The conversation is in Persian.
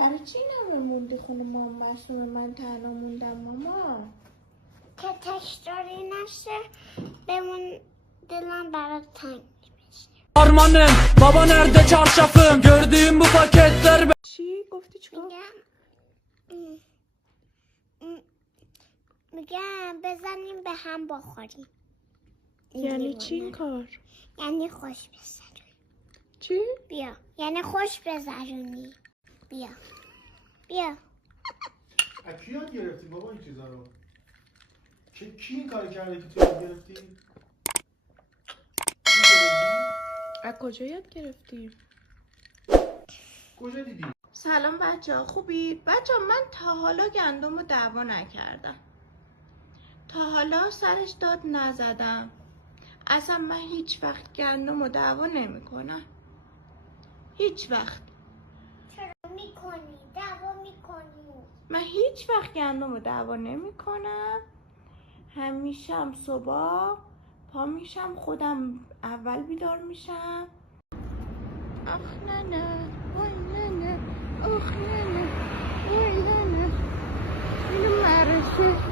برای چی نموندی خونه مامان مسئول من تنها موندم مامان؟ که تشتاری نشه بمون دلم برات تنگ بشه. Armanım baba nerede çarşafım gördüğüm bu paketler چی؟ گفتی چیکار؟ میگم بزنیم به هم بخوریم. یعنی چی این کار؟ یعنی خوش بزنیم. چی؟ بیا یعنی خوش بزنونی. بیا بیا. از کی یاد گرفتی بابا این چیزا رو؟ کی این کار کرده که تو یاد گرفتی؟ از کجا یاد گرفتی؟ کجا دیدی؟ سلام بچه ها، خوبی؟ بچه ها من تا حالا گندم رو دعوا نکردم، تا حالا سرش داد نزدم، اصلا من هیچ وقت گندم رو دعوا نمی کنم، هیچ وقت. چرا میکنی؟ دعوا میکنی؟ من هیچ وقت گندم رو دعوا نمی کنم، همیشه هم صبح پا میشم خودم اول بیدار میشم. آخ نه نه، وای نه نه، آخ نه نه، وای نه نه، اینو مرشه